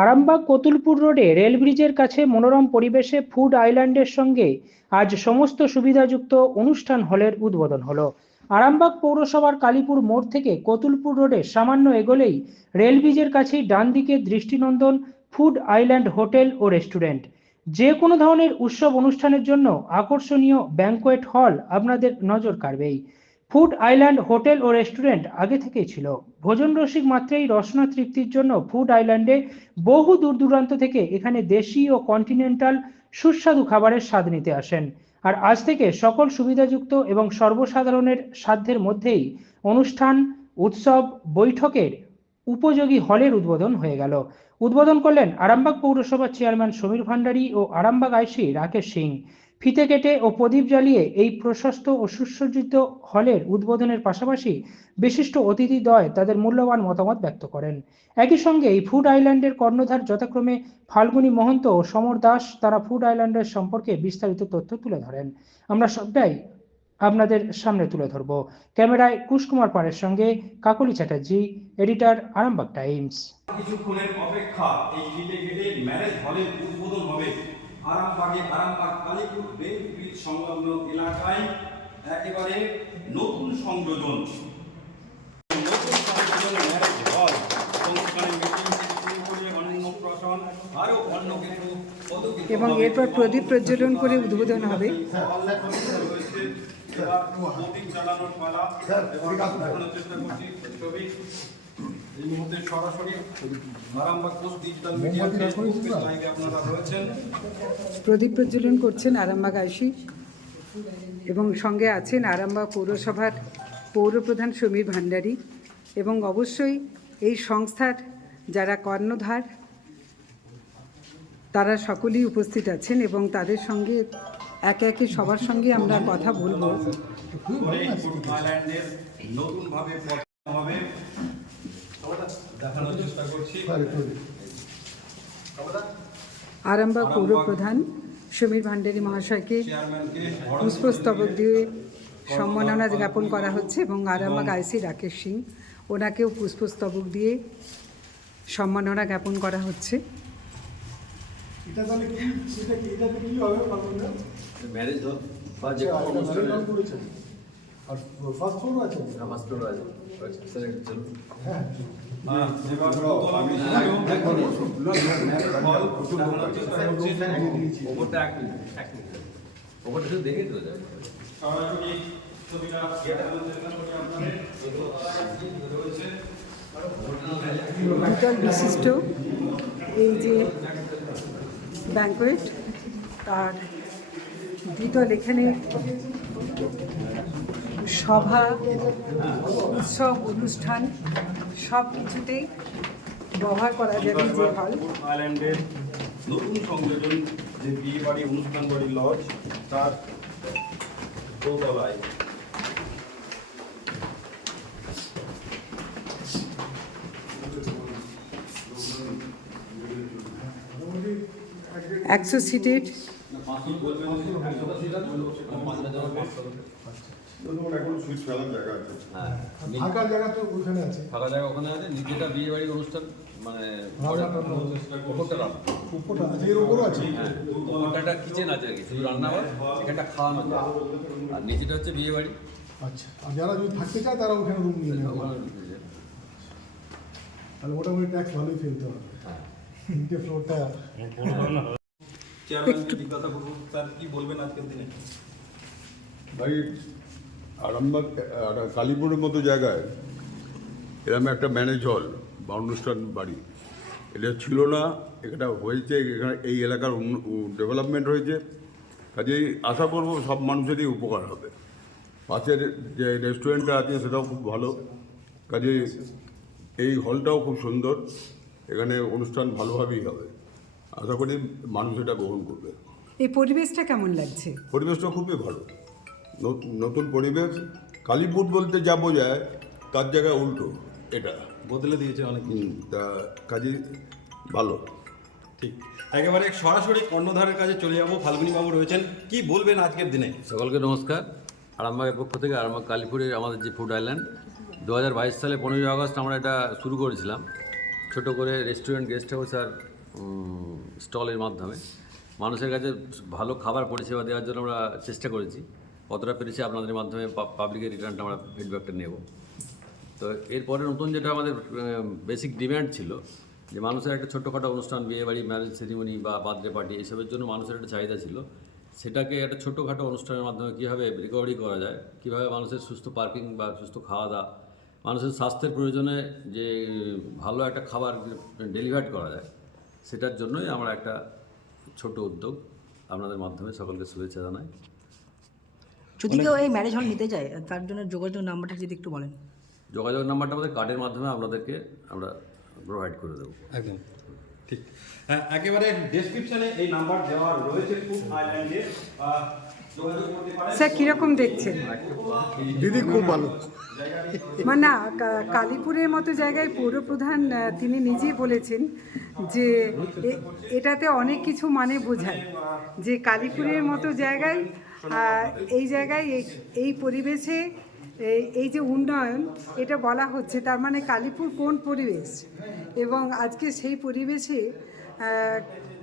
আরামবাগ কতুলপুর রোডে রেল ব্রিজের কাছে মনোরম পরিবেশে ফুড আইল্যান্ডের সঙ্গে আজ সমস্ত সুবিধাযুক্ত অনুষ্ঠান হলের উদ্বোধন হলো। আরামবাগ পৌরসভার কালীপুর মোড় থেকে কতুলপুর রোডে সামান্য এগোলেই রেল ব্রিজের কাছেই ডান দিকে দৃষ্টিনন্দন ফুড আইল্যান্ড হোটেল ও রেস্টুরেন্ট। যে কোনো ধরনের উৎসব অনুষ্ঠানের জন্য আকর্ষণীয় ব্যাংকোয়েট হল আপনাদের নজর কাড়বেই। ফুড আইল্যান্ড হোটেল ও রেস্টুরেন্ট আগে থেকেই ছিল। ভোজন রসিক মাত্রেই রসনা তৃপ্তির জন্য ফুড আইল্যান্ডে বহু দূর দূরান্ত থেকে এখানে দেশি ও কন্টিনেন্টাল সুস্বাদু খাবারের স্বাদ নিতে আসেন। আর আজ থেকে সকল সুবিধাযুক্ত এবং সর্বসাধারণের সাধ্যের মধ্যেই অনুষ্ঠান, উৎসব, বৈঠকের উপযোগী হলের উদ্বোধন হয়ে গেল। উদ্বোধন করলেন আরামবাগ পৌরসভার চেয়ারম্যান সমীর ভান্ডারী ও আরামবাগ আইসি রাকেশ সিং। ফিতে কেটে ও প্রদীপ জ্বালিয়ে এই প্রশস্ত ও সুসজ্জিত হলের উদ্বোধনের পাশাপাশি বিশিষ্ট অতিথিদ্বয় তাদের মূল্যবান মতামত ব্যক্ত করেন। একই সঙ্গে এই ফুড আইল্যান্ডের কর্ণধার যথাক্রমে ফাল্গুনী মহন্ত ও সমর দাস তারা ফুড আইল্যান্ডের সম্পর্কে বিস্তারিত তথ্য তুলে ধরেন। আমরা সবটাই আপনাদের সামনে তুলে ধরব। ক্যামেরায় কুশকুমার পাড়ের সঙ্গে কাকলি চ্যাটার্জি, এডিটর, আরামবাগ টাইমস। কিছুক্ষণের অপেক্ষা এই ফিতে কেটে ম্যারেজ হলের উদ্বোধন হবে আরামবাগ কালীপুর রেল ব্রিজ সংলগ্ন এলাকায় একেবারে নতুন সংযোজন ম্যারেজ হল অনুষ্ঠানে মিটিং শুরু করে অন্নপ্রাশন আরো অন্য কিছু এবং এরপর প্রদীপ প্রজ্বলন করে উদ্বোধন হবে। প্রদীপ জ্বালানোর পালা এবং চেষ্টা করছি ছবি এই মুহূর্তে সরাসরি Arambagh post digital media Facebook লাইভে আপনারা রয়েছেন। প্রদীপ প্রজ্বলন করছেন আরামবাগ আইসি এবং সঙ্গে আছেন আরামবাগ পৌরসভার পৌরপ্রধান সমীর ভান্ডারী এবং অবশ্যই এই সংস্থার যারা কর্ণধার তারা সকলেই উপস্থিত আছেন এবং তাদের সঙ্গে একে একে সবার সঙ্গে আমরা কথা বলবো। নতুনভাবে হবে দেখানোর চেষ্টা করছি। আরামবাগ পৌরপ্রধান সমীর ভান্ডারী মহাশয়কে পুষ্পস্তবক দিয়ে সম্মাননা জ্ঞাপন করা হচ্ছে এবং আরামবাগ আইসি রাকেশ সিং ওনাকেও পুষ্পস্তবক দিয়ে সম্মাননা জ্ঞাপন করা হচ্ছে। ম্যারেজ হল বা যে কোনো অনুষ্ঠানে আর ফার্স্ট ফ্লোর আছে ফার্স্ট ফ্লোর আছে স্যার চলুন হ্যাঁ ওপরটা এক মিনিট ওপরটা শুধু দেখে তো যায় দ্বিতল বিশিষ্ট এই যে ব্যাংকোয়েট তার দ্বিতল এখানে সভা, উৎসব, অনুষ্ঠান সব কিছুতেই ব্যবহার করা যাবে যে হল। আইল্যান্ডের নতুন সংযোজন যে বিয়ে বাড়ি অনুষ্ঠান বাড়ি লজ তার দোতলায় একশো সিটের ফাঁকা জায়গা তো ওখানে আছে, ফাঁকা জায়গা ওখানে আছে। নিজেটা বিয়ে বাড়ির অনুষ্ঠান মানে উপরটা আছে, এর উপরও আছে। হ্যাঁ, উপরটা একটা কিচেন আছে আর কি, শুধু রান্নাঘর, এখানটা খাওয়ানো যায়। আর নিচেটা হচ্ছে বিয়ে বাড়ি। আচ্ছা, আর যারা যদি থাকতে চায় তারা ওখানে রুম নিয়ে নেবে, তাহলে মোটামুটি ট্যাক্স ভালোই ফেলতে হবে। হ্যাঁ, নিচে ফ্লোরটা চেয়ারম্যানকে জিজ্ঞাসা করবো স্যার কি বলবেন আজকের দিনে। ভাই, আরামবাগ কালীপুরের মতো জায়গায় এরকম একটা ম্যারেজ হল বা অনুষ্ঠান বাড়ি এটা ছিল না, এটা হয়েছে। এখানে এই এলাকার ডেভেলপমেন্ট হয়েছে, কাজেই আশা করবো সব মানুষেরই উপকার হবে। পাশের যে রেস্টুরেন্টটা আছে সেটাও খুব ভালো, কাজেই এই হলটাও খুব সুন্দর। এখানে অনুষ্ঠান ভালোভাবেই হবে, আশা করি মানুষ এটা গ্রহণ করবে। এই পরিবেশটা কেমন লাগছে? পরিবেশটা খুবই ভালো, নতুন পরিবেশ। কালীপুর বলতে যা বোঝায় তার জায়গায় উল্টো, এটা বদলে দিয়েছে অনেক। তা কাজে ভালো। ঠিক, একেবারে সরাসরি কর্ণধারের কাছে চলে যাবো। ফাল্গুনী বাবু রয়েছেন, কি বলবেন আজকের দিনে? সকলকে নমস্কার। আরামবাগের পক্ষ থেকে আরামবাগ কালীপুরের আমাদের যে ফুড আইল্যান্ড 2022 সালে 15ই আগস্ট আমরা এটা শুরু করেছিলাম। ছোট করে রেস্টুরেন্ট, গেস্ট হাউস আর স্টলের মাধ্যমে মানুষের কাছে ভালো খাবার পরিষেবা দেওয়ার জন্য আমরা চেষ্টা করেছি। কতটা পেরেছি আপনাদের মাধ্যমে পাবলিকের রিটার্নটা আমরা ফিডব্যাকটা নেব। তো এরপরে নতুন যেটা আমাদের বেসিক ডিম্যান্ড ছিল যে মানুষের একটা ছোটোখাটো অনুষ্ঠান, বিয়েবাড়ি, ম্যারেজ সেরিমনি বা বার্থডে পার্টি, এইসবের জন্য মানুষের একটা চাহিদা ছিল। সেটাকে একটা ছোটোখাটো অনুষ্ঠানের মাধ্যমে কীভাবে রিকভারি করা যায়, কীভাবে মানুষের সুস্থ পার্কিং বা সুস্থ খাওয়া দাওয়া, মানুষের স্বাস্থ্যের প্রয়োজনে যে ভালো একটা খাবার ডেলিভার করা যায়, সেটার জন্যই আমরা একটা ছোট উদ্যোগ আপনাদের মাধ্যমে সকলকে শুভেচ্ছা জানাই। যদি কেউ এই ম্যারেজ হল নিতে চায় তার জন্য যোগাযোগ নাম্বারটা যদি একটু বলেন। যোগাযোগ নাম্বারটা আমাদের কার্ডের মাধ্যমে আপনাদেরকে আমরা প্রোভাইড করে দেবো। একদম ঠিক। হ্যাঁ, একেবারে ডেসক্রিপশনে এই নাম্বার দেওয়া রয়েছে ফুড আইল্যান্ডে, যোগাযোগ করতে পারেন। স্যার কীরকম দেখছেন? দিদি খুব ভালো। মানে না, কালীপুরের মতো জায়গায় পৌরপ্রধান তিনি নিজেই বলেছেন যে এটাতে অনেক কিছু মানে বোঝায় যে কালীপুরের মতো জায়গায় এই জায়গায় এই পরিবেশে এই যে উন্নয়ন এটা বলা হচ্ছে, তার মানে কালীপুর কোন পরিবেশ, এবং আজকে সেই পরিবেশে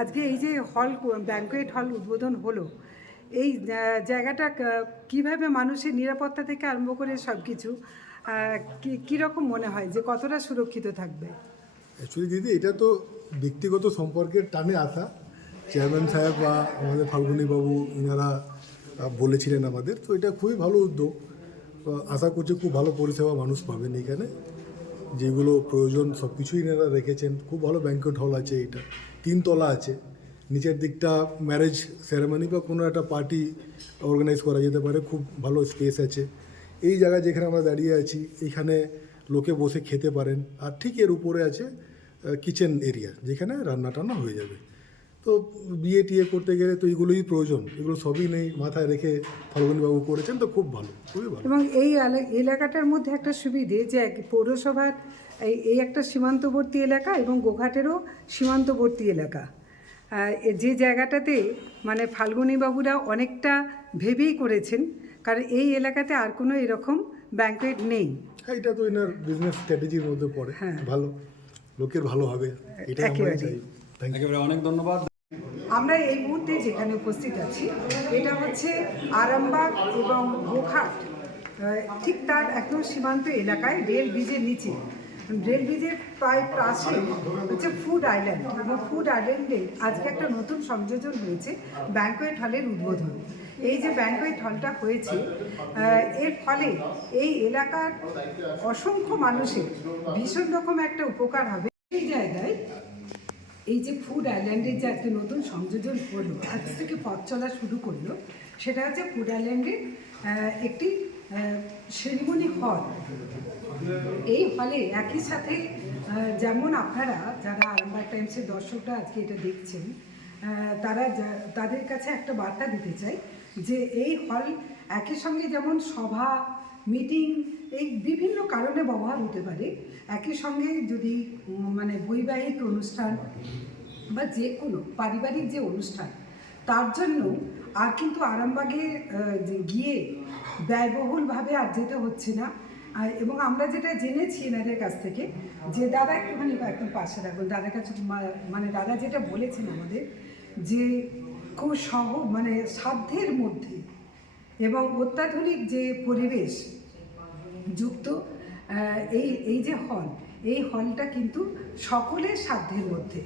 আজকে এই যে হল, ব্যাঙ্কোয়েট হল উদ্বোধন হলো, এই জায়গাটা কিভাবে মানুষের নিরাপত্তা থেকে আরম্ভ করে সব কিছু কীরকম মনে হয় যে কতটা সুরক্ষিত থাকবে? অ্যাকচুয়ালি দিদি এটা তো ব্যক্তিগত সম্পর্কের টানে আসা। চেয়ারম্যান সাহেব বা আমাদের ফাল্গুনী বাবু ইনারা বলেছিলেন আমাদের, তো এটা খুবই ভালো উদ্যোগ। আশা করছি খুব ভালো পরিষেবা মানুষ পাবেন এখানে, যেগুলো প্রয়োজন সব কিছুই এনারা রেখেছেন। খুব ভালো ব্যাঙ্কোয়েট হল আছে, এটা 3 তলা আছে। নিচের দিকটা ম্যারেজ সেরেমনি বা কোনো একটা পার্টি অর্গানাইজ করা যেতে পারে, খুব ভালো স্পেস আছে। এই জায়গায় যেখানে আমরা দাঁড়িয়ে আছি এখানে লোকে বসে খেতে পারেন, আর ঠিক এর উপরে আছে কিচেন এরিয়া যেখানে রান্না টান্না হয়ে যাবে। তো বিয়ে টিয়ে করতে গেলে তো এইগুলোই প্রয়োজন, এগুলো সবই নেই মাথায় রেখে ফাল্গুনীবাবু করেছেন, তো খুব ভালো, খুবই ভালো। এবং এই এলাকাটার মধ্যে একটা সুবিধে যে পৌরসভার এই একটা সীমান্তবর্তী এলাকা এবং গোঘাটেরও সীমান্তবর্তী এলাকা, যে জায়গাটাতে মানে ফাল্গুনীবাবুরা অনেকটা ভেবেই করেছেন, কারণ এই এলাকাতে আর কোনো এরকম ব্যাঙ্কোয়েট নেই। হ্যাঁ, এটা তো এনার বিজনেস স্ট্র্যাটেজির মধ্যে পড়ে। ভালো, লোকের ভালো হবে, এটাই আমরা চাই। Thank you. একেবারে অনেক ধন্যবাদ। আমরা এই মুহূর্তে যেখানে উপস্থিত আছি এটা হচ্ছে আরামবাগ এবং গোঘাট, ঠিক তার একদম সীমান্ত এলাকায় রেল ব্রিজের নিচে, রেল ব্রিজের প্রায় পাশে হচ্ছে ফুড আইল্যান্ড, এবং ফুড আইল্যান্ডে আজকে একটা নতুন সংযোজন হয়েছে, ব্যাঙ্কোয়েট হলের উদ্বোধন। এই যে ব্যাঙ্কোয়েট হলটা হয়েছে এর ফলে এই এলাকার অসংখ্য মানুষের ভীষণ রকম একটা উপকার হবে। এই জায়গায় এই যে ফুড আইল্যান্ডের যে আজকে নতুন সংযোজন করলো, আজ থেকে পথ চলা শুরু করলো, সেটা হচ্ছে ফুড আইল্যান্ডের একটি সেরিমনি হল। এই হলে একই সাথে যেমন আপনারা যারা আরামবাগ টাইমসের দর্শকরা আজকে এটা দেখছেন, তাদের কাছে একটা বার্তা দিতে চাই যে এই হল একই সঙ্গে যেমন সভা, মিটিং, এই বিভিন্ন কারণে ব্যবহার হতে পারে, একই সঙ্গে যদি মানে বৈবাহিক অনুষ্ঠান বা যে কোনো পারিবারিক যে অনুষ্ঠান, তার জন্য আর কিন্তু আরামবাগে গিয়ে ব্যয়বহুলভাবে আর যেতে হচ্ছে না। এবং আমরা যেটা জেনেছি এনাদের কাছ থেকে, যে দাদা একটুখানি একদম পাশে রাখবেন, দাদার কাছে মানে দাদা যেটা বলেছেন আমাদের, যে খুব মানে সাধ্যের মধ্যে এবং অত্যাধুনিক যে পরিবেশ যুক্ত এই যে হল, এই হলটা কিন্তু সকলের সাধ্যের মধ্যে,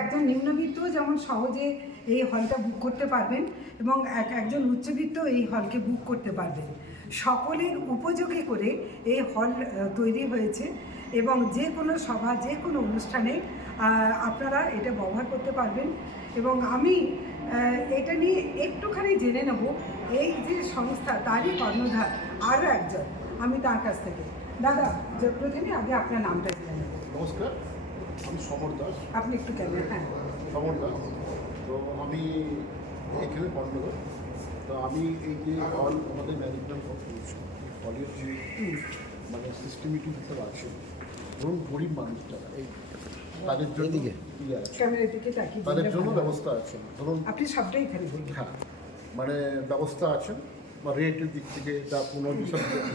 একজন নিম্নবিত্ত যেমন সহজে এই হলটা বুক করতে পারবেন এবং একজন উচ্চবিত্ত এই হলকে বুক করতে পারবেন। সকলের উপযোগী করে এই হল তৈরি হয়েছে এবং যে কোনো সভা, যে কোনো অনুষ্ঠানে আপনারা এটা ব্যবহার করতে পারবেন। এবং আমি এটা নিয়ে একটুখানি জেনে নেব, এই যে সংস্থা তারই কর্ণধার আরও একজন, আমি তার কাছ থেকে। দাদা, প্রথমে আগে আপনার নামটা জেনে নেব। নমস্কার, আমি সমর দাস। আপনি একটু ক্যামেরা, হ্যাঁ। সমর দাস। তো আমি এখানে কর্ণধার। তো আমি এই যে হল আমাদের ম্যানেজমেন্ট হলের যে মানে সিস্টেমেটিক হিসাবে আছে, ধরুন গরিব মানুষ যারা এই তাদের জন্য ক্যামেরার দিকে তাকিয়ে তাদের জন্য ব্যবস্থা আছে। ধরুন আপনি সবটাই এখানে বলবেন। হ্যাঁ, মানে ব্যবস্থা আছে বা রেটের দিক থেকে যা কোনো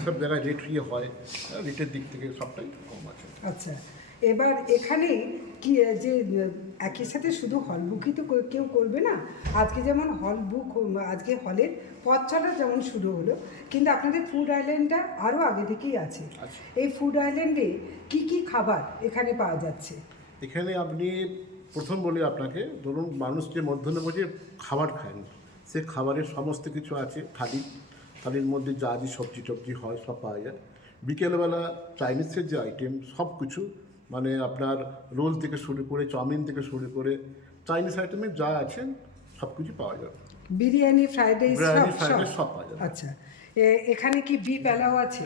সব জায়গায় রেট হয়, রেটের দিক থেকে সবটাই কম আছে। আচ্ছা, এবার এখানে কি যে একই সাথে শুধু হল বুকই তো কেউ করবে না। আজকে যেমন হল বুক, আজকে হলের পথ চলা যেমন শুরু হলো, কিন্তু আপনাদের ফুড আইল্যান্ডটা আরও আগে থেকেই আছে। এই ফুড আইল্যান্ডে কি কি খাবার এখানে পাওয়া যাচ্ছে? এখানে আপনি প্রথম বলি আপনাকে, ধরুন মানুষ যে মধ্যে খাবার খায়, সে খাবারের সমস্ত কিছু আছে। থালির মধ্যে যা যে সবজি টবজি হয় সব পাওয়া যায়। বিকেলবেলা চাইনিজের যে আইটেম সব কিছু, মানে আপনার রোল থেকে শুরু করে চাউমিন থেকে শুরু করে চাইনিজ আইটেমে যা আছে সব কিছু পাওয়া যাবে। বিরিয়ানি, ফ্রাইড রাইস সব পাওয়া যাবে। আচ্ছা, এখানে কি বিফ অ্যালাউ আছে?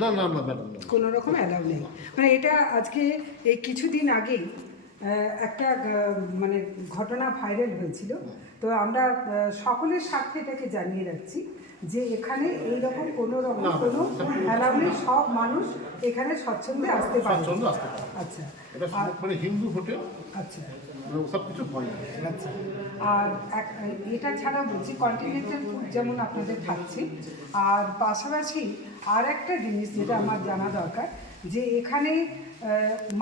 না না না ম্যাডাম, কোনো রকম অ্যালাউ নেই। মানে এটা আজকে এই কিছুদিন আগেই একটা মানে ঘটনা ভাইরাল হয়েছিল। তো আমরা সকলের স্বার্থে এটাকে জানিয়ে রাখছি যে এখানে এইরকম কোনো রকম কোনো অ্যালাউ নেই, সব মানুষ এখানে স্বচ্ছন্দে আসতে পারে। আচ্ছা, এটা মানে হিন্দু হোটেল। আচ্ছা সব কিছু হয়। আচ্ছা, আর এটা ছাড়া বলছি কন্টিনেন্টাল ফুড যেমন আপনাদের থাকছে, আর পাশাপাশি আর একটা জিনিস যেটা আমার জানা দরকার, যে এখানে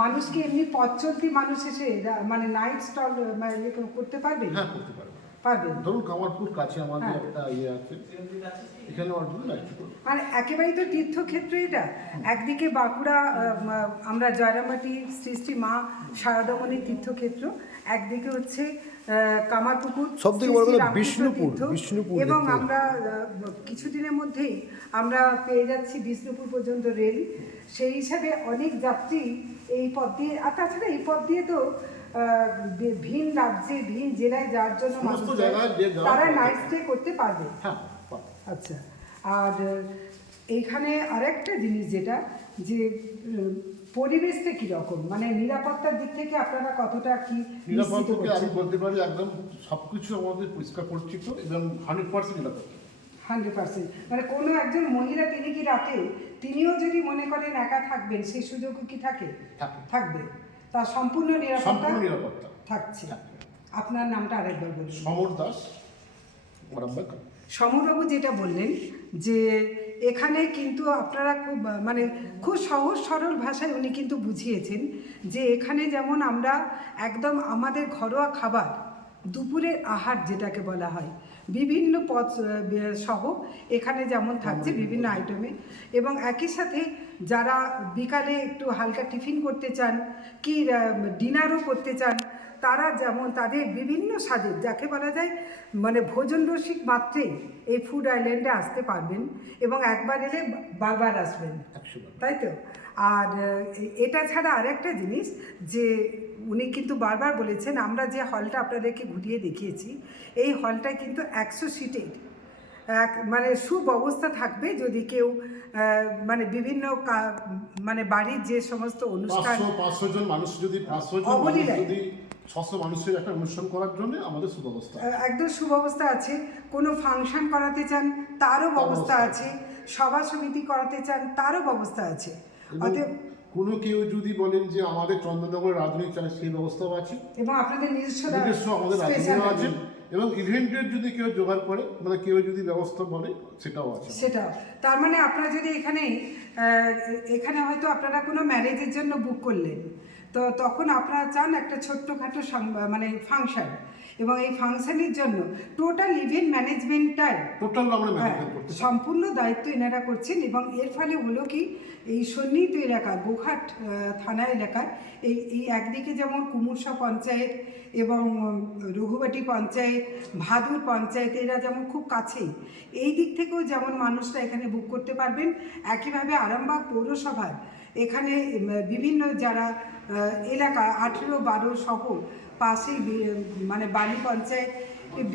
মানুষকে এমনি পথ চলতি মানুষ এসে মানে নাইট স্টল করতে পারবে? হ্যাঁ, করতে পারবে। পারবেন। ধরুন কামারপুর কাছে আমাদের একটা ইয়ে আছে, এখানে মানে একেবারেই তো তীর্থক্ষেত্র এটা। একদিকে বাঁকুড়া, আমরা জয়রামবাটি শ্রী শ্রী মা শারদামণি তীর্থক্ষেত্র, একদিকে হচ্ছে কামারপুকুর সবথেকে বড় কথা বিষ্ণুপুর, এবং আমরা কিছুদিনের মধ্যেই আমরা পেয়ে যাচ্ছি বিষ্ণুপুর পর্যন্ত রেল। সেই হিসাবে অনেক যাত্রী এই পথ দিয়ে, আর তাছাড়া এই পথ দিয়ে তো ভিন রাজ্যে ভিন জেলায় যাওয়ার জন্য তারা নাইট স্টে করতে পারবে। আচ্ছা, আর এইখানে আরেকটা জিনিস যেটা, যে পরিবেশটা কীরকম, মানে নিরাপত্তার দিক থেকে আপনারা কতটা কি নিশ্চিত করছেন? আমি বলতে পারি একদম সবকিছু আমাদের পরিষ্কার পরিচ্ছন্ন এবং 100% নিরাপত্তা। 100%। মানে কোনো একজন মহিলা তিনি কি রাতে তিনিও যদি মনে করেন একা থাকবেন, সেই সুযোগও কি থাকবে? তার সম্পূর্ণ নিরাপত্তা থাকছে। আপনার নামটা আরেকবার বলুন। সমর দাস। সমরবাবু যেটা বললেন যে এখানে কিন্তু আপনারা খুব সহজ সরল ভাষায় উনি কিন্তু বুঝিয়েছেন যে এখানে যেমন আমরা একদম আমাদের ঘরোয়া খাবার, দুপুরের আহার যেটাকে বলা হয়, বিভিন্ন পদ সহ এখানে যেমন থাকছে বিভিন্ন আইটেমে, এবং একই সাথে যারা বিকালে একটু হালকা টিফিন করতে চান কি ডিনারও করতে চান, তারা যেমন তাদের বিভিন্ন স্বাদের, যাকে বলা যায় মানে ভোজন রসিক মাত্রে এই ফুড আইল্যান্ডে আসতে পারবেন, এবং একবার এলে বারবার আসবেন, তাই তো? আর এটা ছাড়া আরেকটা জিনিস, যে উনি কিন্তু বারবার বলেছেন, আমরা যে হলটা আপনাদেরকে ঘুরিয়ে দেখিয়েছি, এই হলটা কিন্তু 100 সিটের মানে সুব্যবস্থা থাকবে। যদি কেউ মানে বিভিন্ন মানে বাড়ির যে সমস্ত অনুষ্ঠান 500 জন মানুষ যদি 600 মানুষের একটা অনুষ্ঠান করার জন্য আমাদের সুব্যবস্থা, একদম সুব্যবস্থা আছে। কোনো ফাংশন করাতে চান তারও ব্যবস্থা আছে, সভা সমিতি করাতে চান তারও ব্যবস্থা আছে। কোনো কেউ যদি বলেন যে আমাদের চন্দননগরের রাজনীতি চাই, সেই ব্যবস্থাও আছে, এবং আপনাদের নিজস্ব আমাদের রাজনীতি আছে, এবং ইভেন্টের যদি কেউ জোগাড় করে, মানে কেউ যদি ব্যবস্থা বলে, সেটাও আছে। সেটাও, তার মানে আপনারা যদি এখানে হয়তো আপনারা কোনো ম্যারেজের জন্য বুক করলেন, তো তখন আপনারা চান একটা ছোট্টখাটো মানে ফাংশন, এবং এই ফাংশনের জন্য টোটাল ইভেন্ট ম্যানেজমেন্টটাই সম্পূর্ণ দায়িত্ব এনারা করছেন। এবং এর ফলে হলো কি, এই সন্নিহিত এলাকা গোঘাট থানা এলাকার এই একদিকে যেমন কুমুরসা পঞ্চায়েত এবং রঘুবাটি পঞ্চায়েত, ভাদুর পঞ্চায়েত, এরা যেমন খুব কাছেই, এই দিক থেকেও যেমন মানুষরা এখানে বুক করতে পারবেন। একইভাবে আরামবাগ পৌরসভার এখানে বিভিন্ন যারা এলাকা 18-12 সহ পাশেই মানে বালি পঞ্চায়েত,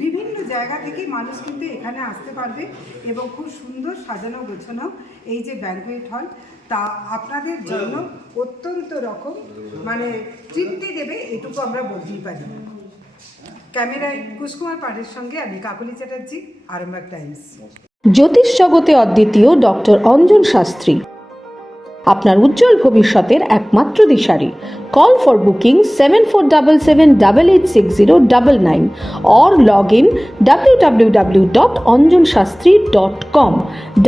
বিভিন্ন জায়গা থেকেই মানুষ কিন্তু এখানে আসতে পারবে, এবং খুব সুন্দর সাজানো গোছানো এই যে ব্যাঙ্কোয়েট হল, তা আপনাদের জন্য অত্যন্ত রকম মানে তৃপ্তি দেবে, এটুকু আমরা বলতেই পারি। ক্যামেরায় কুশকুমার পাড়ের সঙ্গে আমি কাকলি চ্যাটার্জি, আরামবাগ টাইমস। জ্যোতিষ জগতে অদ্বিতীয় ডক্টর অঞ্জন শাস্ত্রী আপনার উজ্জ্বল ভবিষ্যতের একমাত্র দিশারি। Call for booking 7477886099 or log in www.anjanshastri.com।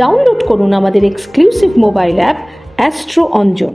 Download করুন আমাদের exclusive mobile app Astro Anjan.